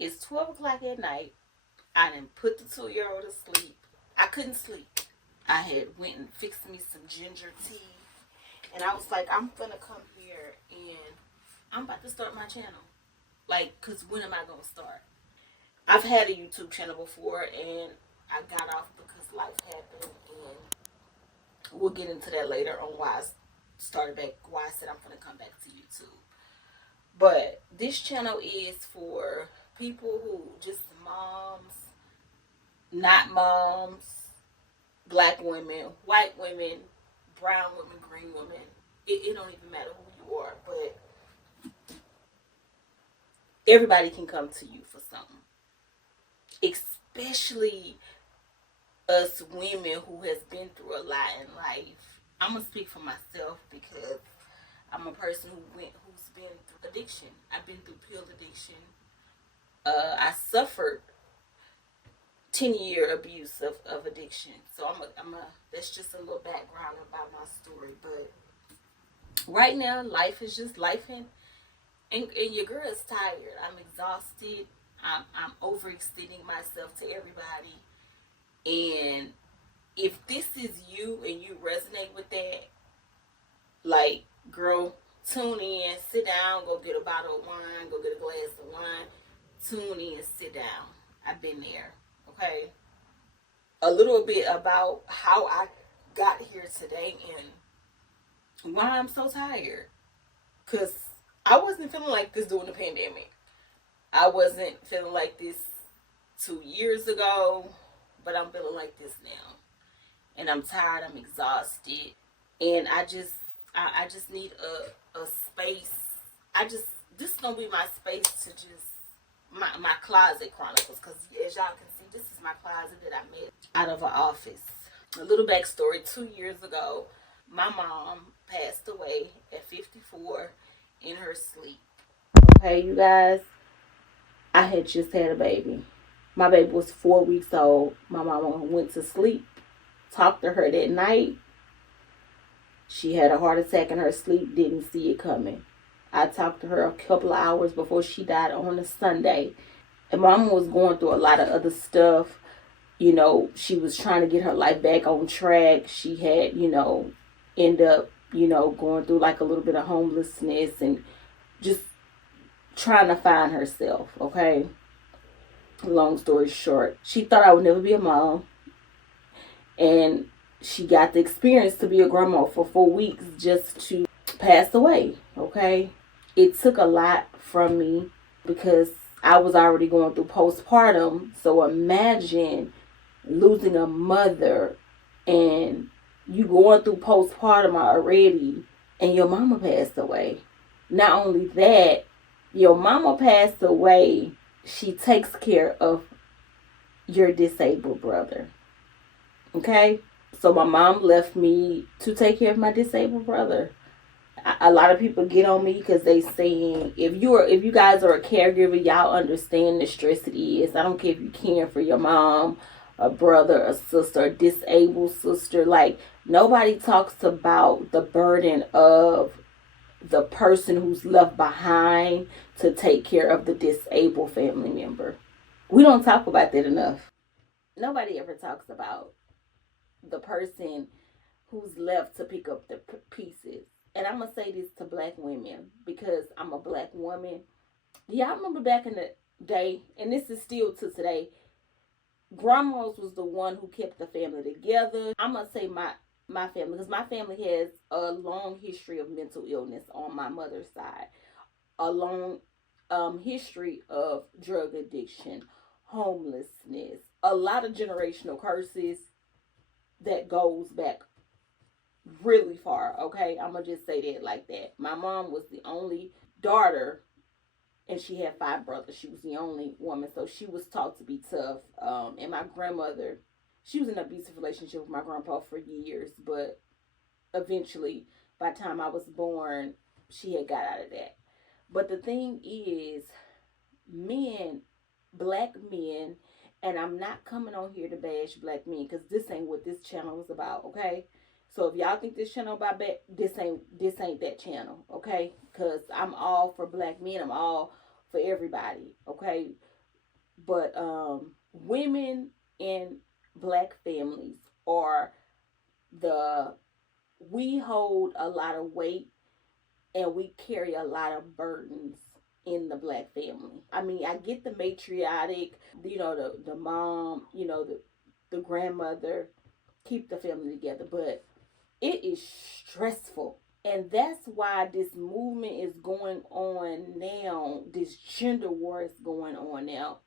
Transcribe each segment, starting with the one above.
It's 12 o'clock at night. I done put the 2-year-old to sleep. I couldn't sleep. I had went and fixed me some ginger tea. And I was like, I'm gonna come here and I'm about to start my channel. Like, cause when am I gonna start? I've had a YouTube channel before and I got off because life happened, and we'll get into that later on why I started back, why I said I'm gonna come back to YouTube. But this channel is for people who just moms, not moms, black women, white women, brown women, green women. It don't even matter who you are, but everybody can come to you for something. Especially us women who has been through a lot in life. I'm gonna speak for myself because I'm a person who's been through addiction. I've been through pill addiction. I suffered 10-year abuse of addiction. So that's just a little background about my story. But right now, life is just life, and your girl is tired. I'm exhausted. I'm overextending myself to everybody. And if this is you and you resonate with that, like, girl, tune in, sit down, go get a bottle of wine, go get a glass of wine, tune in, sit down. I've been there, okay? A little bit about how I got here today and why I'm so tired. Because I wasn't feeling like this during the pandemic. I wasn't feeling like this 2 years ago, but I'm feeling like this now. And I'm tired, I'm exhausted, and I just need a space. This is gonna be my space to just my closet chronicles, because as y'all can see, this is my closet that I made out of an office. A little backstory: 2 years ago, my mom passed away at 54 in her sleep. Okay, you guys, I had just had a baby. My baby was 4 weeks old. My mama went to sleep. Talked to her that night. She had a heart attack in her sleep, didn't see it coming. I talked to her a couple of hours before she died on a Sunday. And Mama was going through a lot of other stuff. You know, she was trying to get her life back on track. She had, end up, going through like a little bit of homelessness and just trying to find herself, okay? Long story short, she thought I would never be a mom. And she got the experience to be a grandma for 4 weeks just to pass away, okay? It took a lot from me because I was already going through postpartum. So imagine losing a mother and you going through postpartum already and your mama passed away. Not only that, your mama passed away, she takes care of your disabled brother. Okay? So my mom left me to take care of my disabled brother. A lot of people get on me because they saying if you guys are a caregiver, y'all understand the stress it is. I don't care if you caring for your mom, a brother, a sister, a disabled sister. Like, nobody talks about the burden of the person who's left behind to take care of the disabled family member. We don't talk about that enough. Nobody ever talks about the person who's left to pick up the pieces. And I'm going to say this to black women because I'm a black woman. Y'all remember back in the day, and this is still to today, grandmas was the one who kept the family together. I'm going to say my family, because my family has a long history of mental illness on my mother's side. A long history of drug addiction, homelessness, a lot of generational curses that goes back really far, okay? I'm gonna just say that like that. My mom was the only daughter and she had 5 brothers. She was the only woman, so she was taught to be tough. And my grandmother, she was in an abusive relationship with my grandpa for years, but eventually, by the time I was born, she had got out of that. But the thing is, men, black men, and I'm not coming on here to bash black men because this ain't what this channel is about, okay? So if y'all think this channel about this ain't that channel, okay? Because I'm all for black men. I'm all for everybody, okay? But women in black families are the we hold a lot of weight and we carry a lot of burdens in the black family. I mean, I get the matriarchic, the mom, the grandmother keep the family together, but it is stressful. And that's why this movement is going on now. This gender war is going on now.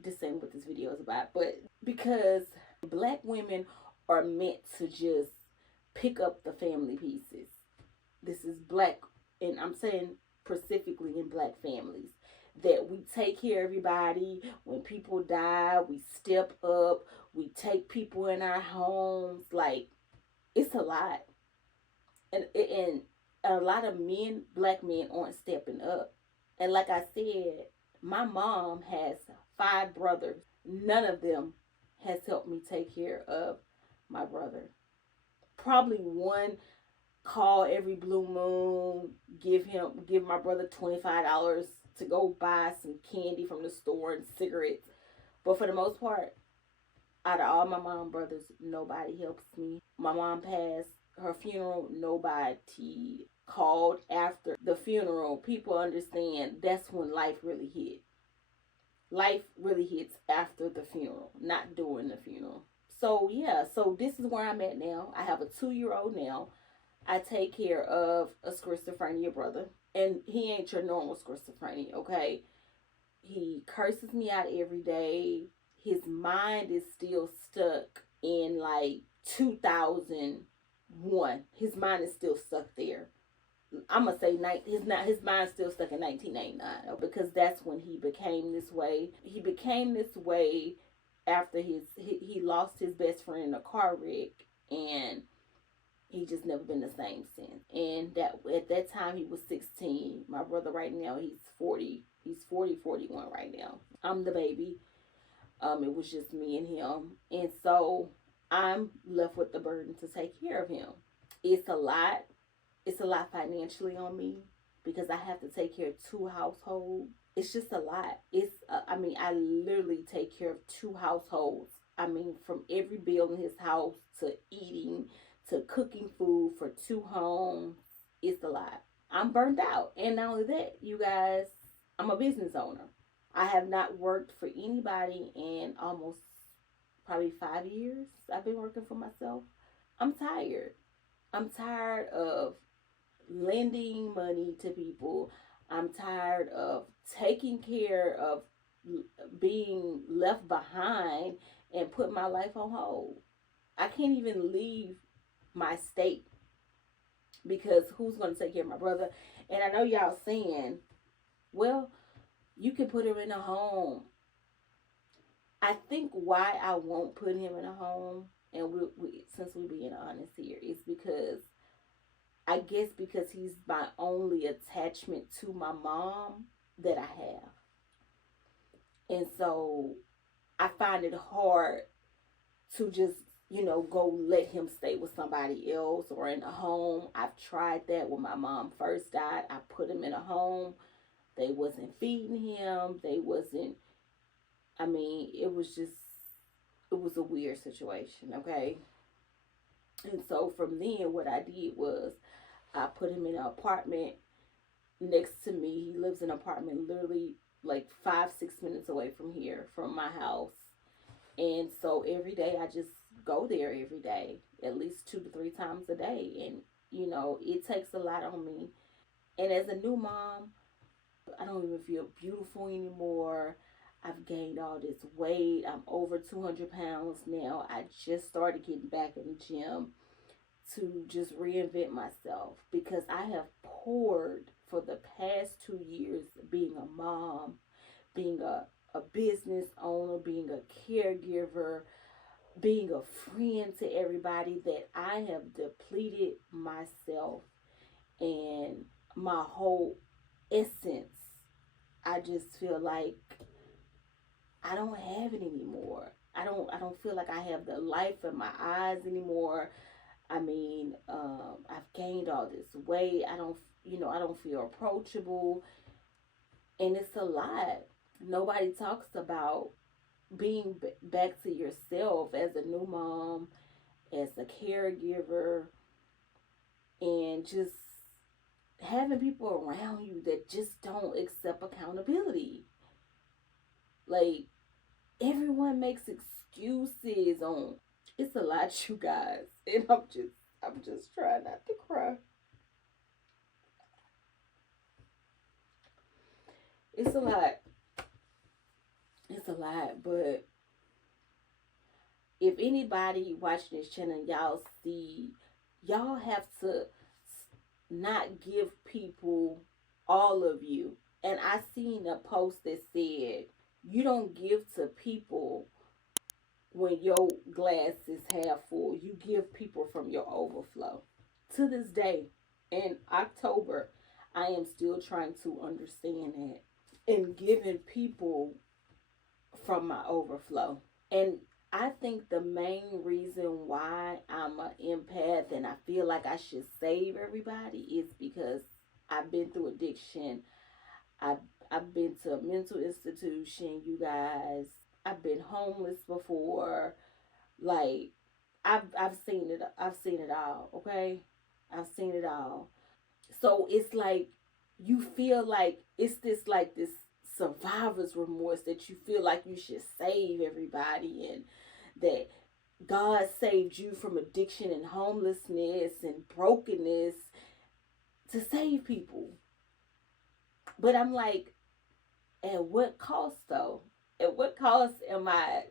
This ain't what this video is about, but because black women are meant to just pick up the family pieces. This is black, and I'm saying specifically in black families, that we take care of everybody. When people die, we step up. We take people in our homes. Like, it's a lot. And a lot of men, black men, aren't stepping up. And like I said, my mom has 5 brothers. None of them has helped me take care of my brother. Probably one call every blue moon, give my brother $25 to go buy some candy from the store and cigarettes. But for the most part, out of all my mom brothers, nobody helps me. My mom passed, her funeral, nobody called after the funeral. People understand that's when life really hit. Life really hits after the funeral, not during the funeral. So yeah, so this is where I'm at now. I have a 2-year-old now. I take care of a schizophrenia brother, and he ain't your normal schizophrenia, okay? He curses me out every day. His mind is still stuck in like 2001. His mind is still stuck there. I'm gonna say his mind's still stuck in 1999, because that's when he became this way. He became this way after he lost his best friend in a car wreck, and he just never been the same since. And that at that time he was 16. My brother right now, he's 40. He's 41 right now. I'm the baby. It was just me and him. And so I'm left with the burden to take care of him. It's a lot. It's a lot financially on me because I have to take care of 2 households. It's just a lot. I literally take care of 2 households. I mean, from every bill in his house to eating to cooking food for 2 homes. It's a lot. I'm burned out. And not only that, you guys, I'm a business owner. I have not worked for anybody in almost probably 5 years. I've been working for myself. I'm tired. I'm tired of lending money to people. I'm tired of taking care of being left behind and put my life on hold. I can't even leave my state because who's going to take care of my brother? And I know y'all saying, well, you can put him in a home. I think why I won't put him in a home, and since we're being honest here, is because I guess because he's my only attachment to my mom that I have. And so I find it hard to just, go let him stay with somebody else or in a home. I've tried that when my mom first died. I put him in a home. They wasn't feeding him. It was a weird situation, okay? And so from then, what I did was I put him in an apartment next to me. He lives in an apartment literally like 5-6 minutes away from here, from my house. And so every day I just go there every day, at least 2 to 3 times a day. And, it takes a lot on me. And as a new mom, I don't even feel beautiful anymore. I've gained all this weight. I'm over 200 pounds now. I just started getting back in the gym to just reinvent myself because I have poured for the past 2 years being a mom, being a business owner, being a caregiver, being a friend to everybody, that I have depleted myself and my whole essence. I just feel like I don't have it anymore. I don't feel like I have the life in my eyes anymore. I've gained all this weight. I don't feel approachable, and it's a lot. Nobody talks about being back to yourself as a new mom, as a caregiver, and just having people around you that just don't accept accountability. Like, everyone makes excuses on, it's a lot, you guys. And I'm just trying not to cry. It's a lot. It's a lot, but if anybody watching this channel, y'all see, y'all have to not give people all of you. And I seen a post that said, you don't give to people when your glass is half full. You give people from your overflow. To this day, in October, I am still trying to understand that and giving people from my overflow. And I think the main reason why I'm an empath and I feel like I should save everybody is because I've been through addiction. I've, I've been to a mental institution, you guys. I've been homeless before. Like, I've seen it. I've seen it all. Okay, I've seen it all. So it's like you feel like it's this survivor's remorse that you feel like you should save everybody, and that God saved you from addiction and homelessness and brokenness to save people. But I'm like, at what cost though? At what cost am I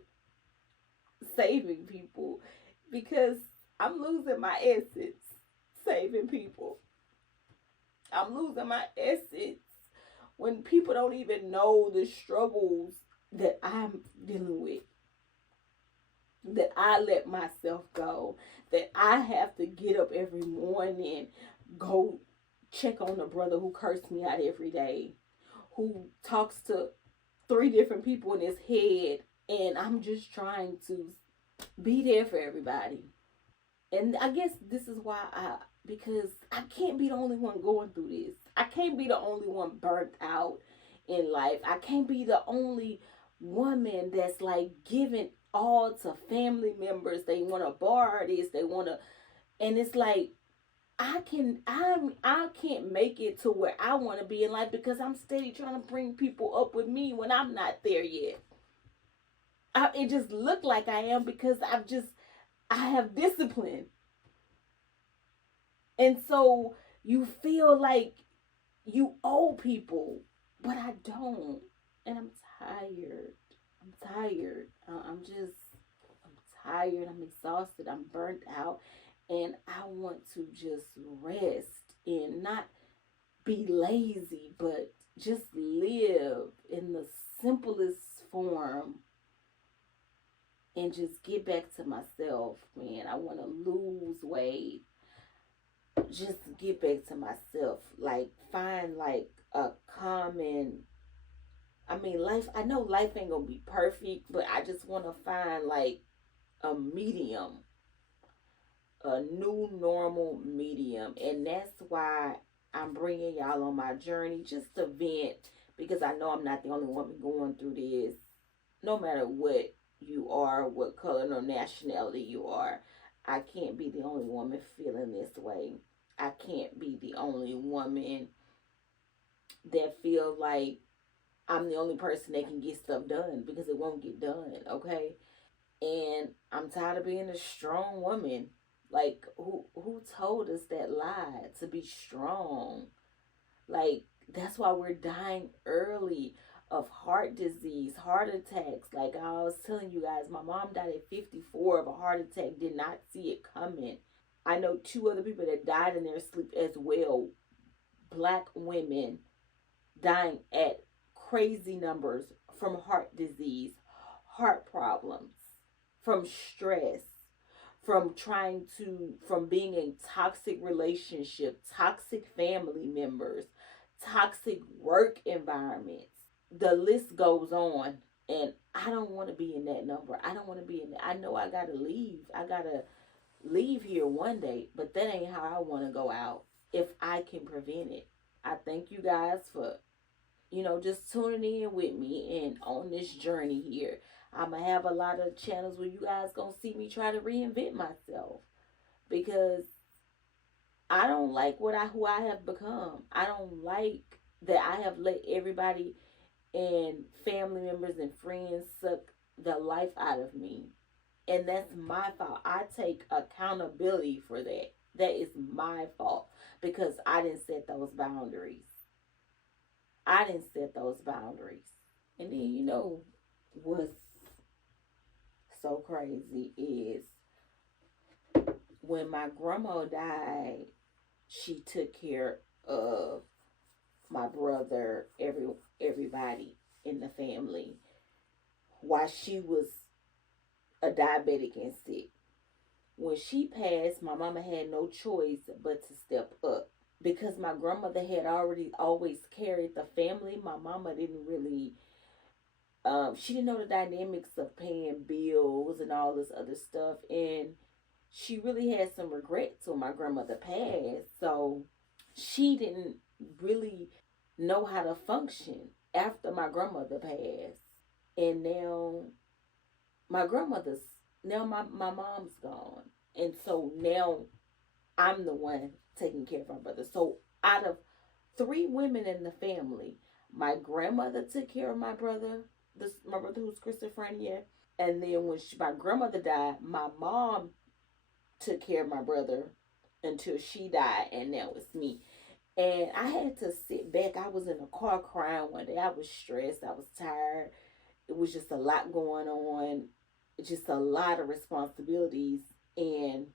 saving people? Because I'm losing my essence saving people. I'm losing my essence when people don't even know the struggles that I'm dealing with, that I let myself go, that I have to get up every morning, go check on the brother who cursed me out every day, who talks to three different people in his head, and I'm just trying to be there for everybody. And I guess this is why because I can't be the only one going through this. I can't be the only one burnt out in life. I can't be the only woman that's like giving all to family members. They want to borrow this, they want to, and it's like I can't make it to where I want to be in life because I'm steady trying to bring people up with me when I'm not there yet. It just looked like I am because I have discipline. And so you feel like you owe people, but I don't. And I'm tired. I'm tired. I'm tired. I'm exhausted. I'm burnt out. And I want to just rest and not be lazy, but just live in the simplest form and just get back to myself, man. I want to lose weight. Just get back to myself. Like, find like a common. I mean, life. I know life ain't gonna be perfect, but I just want to find like a medium, a new normal medium, and that's why I'm bringing y'all on my journey just to vent, because I know I'm not the only woman going through this. No matter what you are, what color or nationality you are, I can't be the only woman feeling this way. I can't be the only woman that feels like I'm the only person that can get stuff done, because it won't get done, okay? And I'm tired of being a strong woman. Like, who told us that lie to be strong? Like, that's why we're dying early of heart disease, heart attacks. Like I was telling you guys, my mom died at 54 of a heart attack, did not see it coming. I know two other people that died in their sleep as well. Black women dying at crazy numbers from heart disease, heart problems, from stress, from being in toxic relationship, toxic family members, toxic work environments. The list goes on. And I don't want to be in that number. I don't want to be in that. I know I got to leave. I got to leave here one day, but that ain't how I want to go out if I can prevent it. I thank you guys for just tuning in with me and on this journey here. I'm going to have a lot of channels where you guys going to see me try to reinvent myself, because I don't like who I have become. I don't like that I have let everybody and family members and friends suck the life out of me. And that's my fault. I take accountability for that. That is my fault, because I didn't set those boundaries. I didn't set those boundaries. And then, what's so crazy is when my grandma died, she took care of my brother, everybody in the family, while she was a diabetic and sick. When she passed, my mama had no choice but to step up, because my grandmother had already always carried the family. My mama didn't really, she didn't know the dynamics of paying bills and all this other stuff, and she really had some regret till my grandmother passed. So she didn't really know how to function after my grandmother passed. And now my mom's gone. And so now I'm the one taking care of my brother. So out of 3 women in the family, my grandmother took care of my brother, my brother who's schizophrenia. And then when my grandmother died, my mom took care of my brother until she died, and now it's me. And I had to sit back. I was in a car crying one day. I was stressed. I was tired. It was just a lot going on, just a lot of responsibilities. And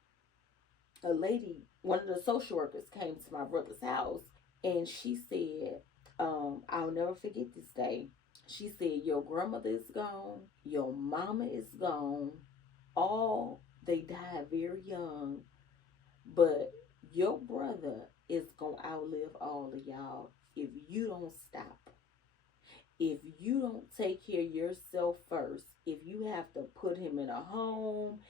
a lady, one of the social workers, came to my brother's house, and she said, I'll never forget this day. She said, your grandmother is gone, your mama is gone, all they died very young, but your brother is gonna outlive all of y'all if you don't stop. If you don't take care of yourself first, if you have to put him in a home,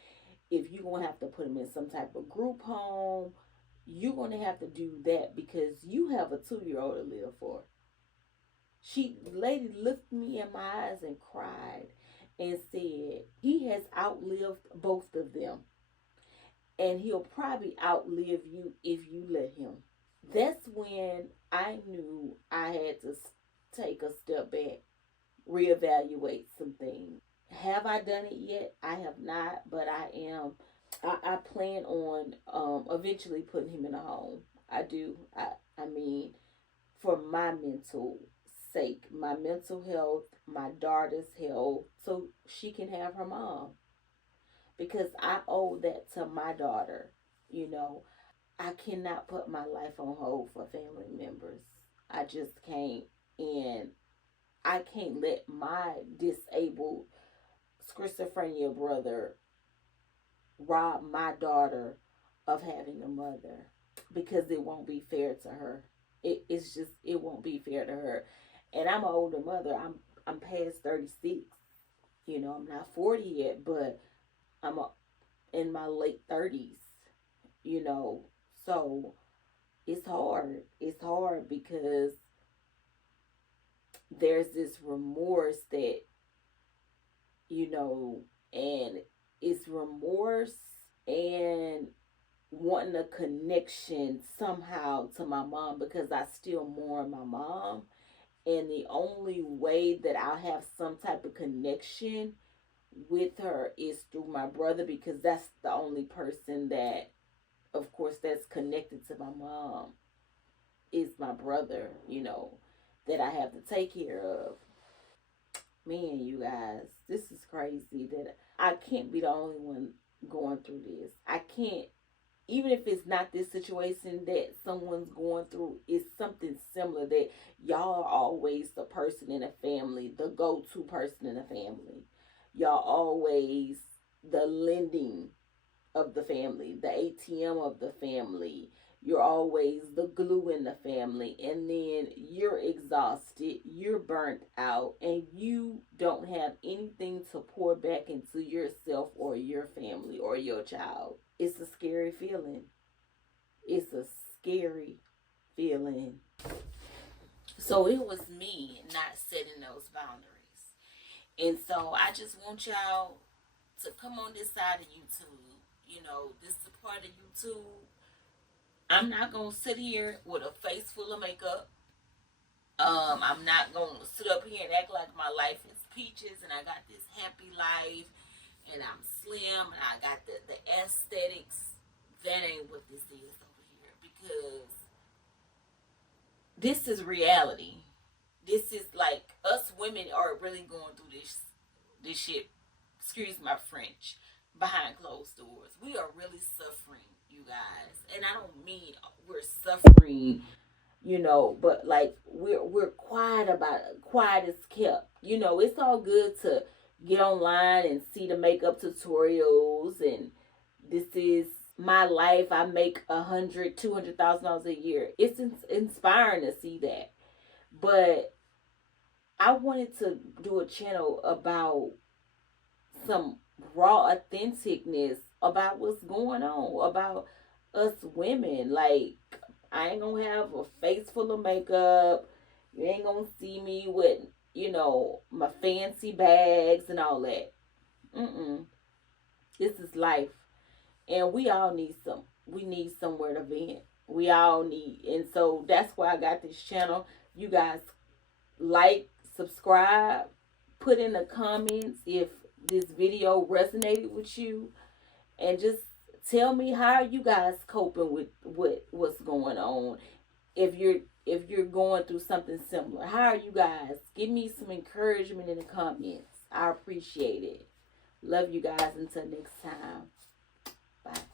if you're gonna have to put him in some type of group home, you're gonna have to do that, because you have a 2-year-old to live for. The lady looked me in my eyes and cried and said, he has outlived both of them, and he'll probably outlive you if you let him. That's when I knew I had to take a step back, reevaluate some things. Have I done it yet? I have not, but I am. I plan on eventually putting him in a home. I do. I mean, for my mental sake, my mental health, my daughter's health, so she can have her mom. Because I owe that to my daughter. I cannot put my life on hold for family members. I just can't. And I can't let my disabled schizophrenia brother rob my daughter of having a mother, because it won't be fair to her. It won't be fair to her. And I'm an older mother. I'm past 36. I'm not 40 yet, but I'm in my late 30s. So it's hard. It's hard because there's this remorse that, and it's remorse and wanting a connection somehow to my mom, because I still mourn my mom. And the only way that I'll have some type of connection with her is through my brother, because that's the only person that, of course, that's connected to my mom, is my brother, that I have to take care of. Man, you guys, this is crazy that I can't be the only one going through this. I can't, even if it's not this situation that someone's going through, it's something similar that y'all are always the person in a family, the go-to person in a family. Y'all always the lending of the family, the ATM of the family. You're always the glue in the family, and then you're exhausted, you're burnt out, and you don't have anything to pour back into yourself or your family or your child. It's a scary feeling. It's a scary feeling. So it was me not setting those boundaries. And so I just want y'all to come on this side of YouTube. You know, this is a part of YouTube. I'm not gonna sit here with a face full of makeup. I'm not gonna sit up here and act like my life is peaches and I got this happy life and I'm slim and I got the aesthetics. That ain't what this is over here, because this is reality. This is like us women are really going through this shit. Excuse my French. Behind closed doors, we are really suffering, you guys. And I don't mean we're suffering, you know, but like we're quiet about it. Quiet is kept. You know, it's all good to get online and see the makeup tutorials, and this is my life. I make $100,000-$200,000 a year. It's inspiring to see that, but I wanted to do a channel about some raw authenticness about what's going on, about us women. Like, I ain't gonna have a face full of makeup. You ain't gonna see me with, you know, my fancy bags and all that. Mm-mm. This is life. And we all need we need somewhere to vent. We all need. And so that's why I got this channel. You guys like, subscribe, put in the comments if this video resonated with you, and just tell me how you guys coping with what's going on. If you're going through something similar, how are you guys? Give me some encouragement in the comments. I appreciate it. Love you guys. Until next time. Bye.